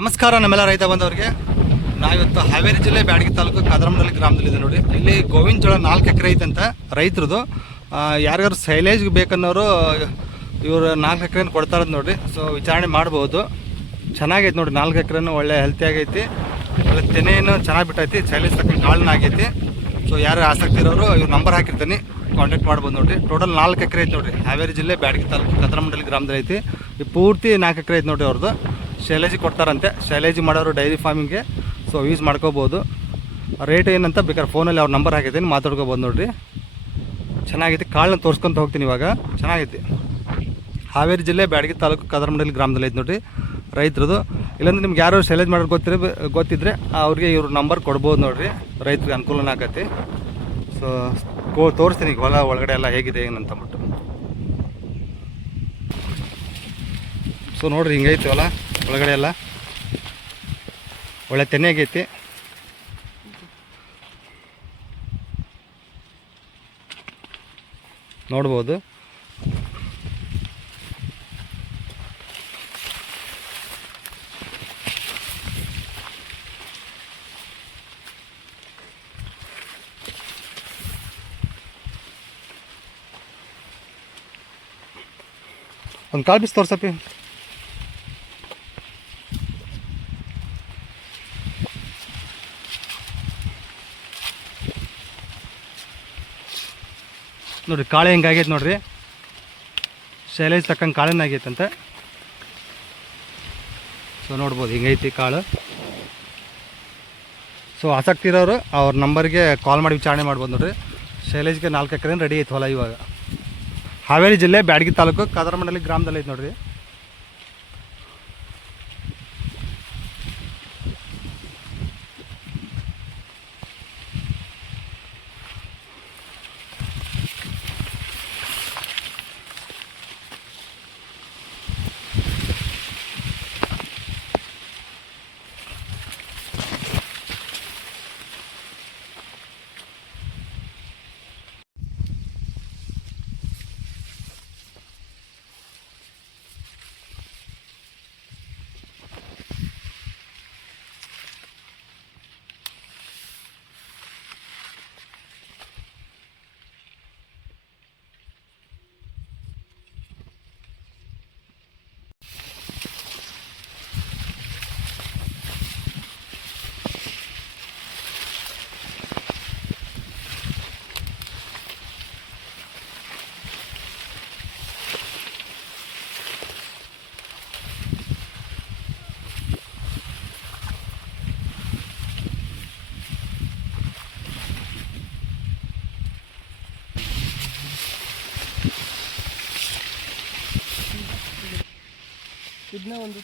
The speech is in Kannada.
ನಮಸ್ಕಾರ ನಮ್ಮೆಲ್ಲ ರೈತ ಬಂದವರಿಗೆ. ನಾವಿವತ್ತು ಹಾವೇರಿ ಜಿಲ್ಲೆ ಬ್ಯಾಡಗಿ ತಾಲೂಕು ಕದರಮಂಡಲಿ ಗ್ರಾಮದಲ್ಲಿದೆ ನೋಡಿ. ಇಲ್ಲಿ ಗೋವಿನ ಜೋಳ 4 ಎಕರೆ ಐತಂತ ರೈತರದು. ಯಾರಿಗಾರು ಸೈಲೇಜ್ ಬೇಕನ್ನೋರು ಇವರು 4 ಎಕರೆನ ಕೊಡ್ತಾರದು ನೋಡಿರಿ. ಸೊ ವಿಚಾರಣೆ ಮಾಡ್ಬೋದು. ಚೆನ್ನಾಗೈತೆ ನೋಡಿ, 4 ಎಕರೆನೂ ಒಳ್ಳೆ ಹೆಲ್ತಿ ಆಗೈತಿ. ಒಳ್ಳೆ ತೆನೆಯನ್ನು ಚೆನ್ನಾಗಿ ಬಿಟ್ಟೈತಿ. ಸೈಲೇಜ್ ತಕ್ಕಂಗೆ ಕಾಳನ್ನ ಆಗೈತಿ. ಸೊ ಯಾರು ಆಸಕ್ತಿ ಇರೋರು ಇವ್ರ ನಂಬರ್ ಹಾಕಿರ್ತೀನಿ, ಕಾಂಟ್ಯಾಕ್ಟ್ ಮಾಡ್ಬೋದು ನೋಡಿರಿ. ಟೋಟಲ್ 4 ಎಕರೆ ಐತೆ ನೋಡಿರಿ. ಹಾವೇರಿ ಜಿಲ್ಲೆ ಬ್ಯಾಡಗಿ ತಾಲೂಕು ಕದರಮಂಡಲಿ ಗ್ರಾಮದಲ್ಲಿ ಐತಿ. ಈ ಪೂರ್ತಿ 4 ಎಕರೆ ಐತೆ ನೋಡಿ ಅವ್ರದ್ದು. ಶೈಲೇಜಿ ಕೊಡ್ತಾರಂತೆ. ಶೈಲೇಜಿ ಮಾಡೋರು ಡೈರಿ ಫಾರ್ಮಿಂಗ್ಗೆ ಸೊ ಯೂಸ್ ಮಾಡ್ಕೋಬೋದು. ರೇಟ್ ಏನಂತ ಬೇಕಾದ್ರೆ ಫೋನಲ್ಲಿ ಅವ್ರ ನಂಬರ್ ಹಾಕಿದ್ದೀನಿ, ಮಾತಾಡ್ಕೋಬೋದು ನೋಡಿರಿ. ಚೆನ್ನಾಗೈತಿ. ಕಾಳನ್ನ ತೋರಿಸ್ಕೊತ ಹೋಗ್ತೀನಿ ಇವಾಗ. ಚೆನ್ನಾಗೈತಿ. ಹಾವೇರಿ ಜಿಲ್ಲೆ ಬ್ಯಾಡಗಿ ತಾಲೂಕು ಕದರಮಂಡಲಿ ಗ್ರಾಮದಲ್ಲಿ ಐತೆ ನೋಡಿರಿ ರೈತರದು. ಇಲ್ಲಾಂದ್ರೆ ನಿಮ್ಗೆ ಯಾರು ಶೈಲೇಜ್ ಮಾಡೋರು ಗೊತ್ತಿದ್ರೆ ಅವ್ರಿಗೆ ಇವ್ರ ನಂಬರ್ ಕೊಡ್ಬೋದು ನೋಡಿರಿ. ರೈತರಿಗೆ ಅನುಕೂಲನ ಆಗತ್ತೆ. ಸೊ ತೋರಿಸ್ತೀನಿ ಈಗ ಹೊಲ ಒಳಗಡೆ ಎಲ್ಲ ಹೇಗಿದೆ ಏನಂತಂದ್ಬಿಟ್ಟು. ಸೊ ನೋಡಿರಿ, ಹಿಂಗೈತಿ ಹೊಲ ಒಳಗಡೆ ಎಲ್ಲ ಒಳ್ಳೆ ತೆನೆ ಆಗೈತಿ. ನೋಡ್ಬೋದು. ಒಂದು ಕಾಳು ಬಿಸಿ ತೋರ್ಸಪ್ಪಿ. ನೋಡಿರಿ ಕಾಳೆ ಹೆಂಗಾಗೈತೆ ನೋಡಿರಿ. ಶೈಲೇಜ್ ತಕ್ಕಂಗೆ ಕಾಳನ್ನ ಆಗೈತಂತೆ. ಸೊ ನೋಡ್ಬೋದು ಹಿಂಗೈತಿ ಕಾಳು. ಸೊ ಆಸಕ್ತಿ ಇರೋರು ಅವ್ರ ನಂಬರ್ಗೆ ಕಾಲ್ ಮಾಡಿ ವಿಚಾರಣೆ ಮಾಡ್ಬೋದು ನೋಡಿರಿ. ಶೈಲೇಜ್ಗೆ 4 ಎಕರೆ ರೆಡಿ ಐತೆ ಹೊಲ ಇವಾಗ. ಹಾವೇರಿ ಜಿಲ್ಲೆ ಬ್ಯಾಡಗಿ ತಾಲೂಕು ಕದರಮಂಡಲಿ ಗ್ರಾಮದಲ್ಲಿ ಐತೆ ನೋಡಿರಿ. ಇದನ್ನ ಒಂದು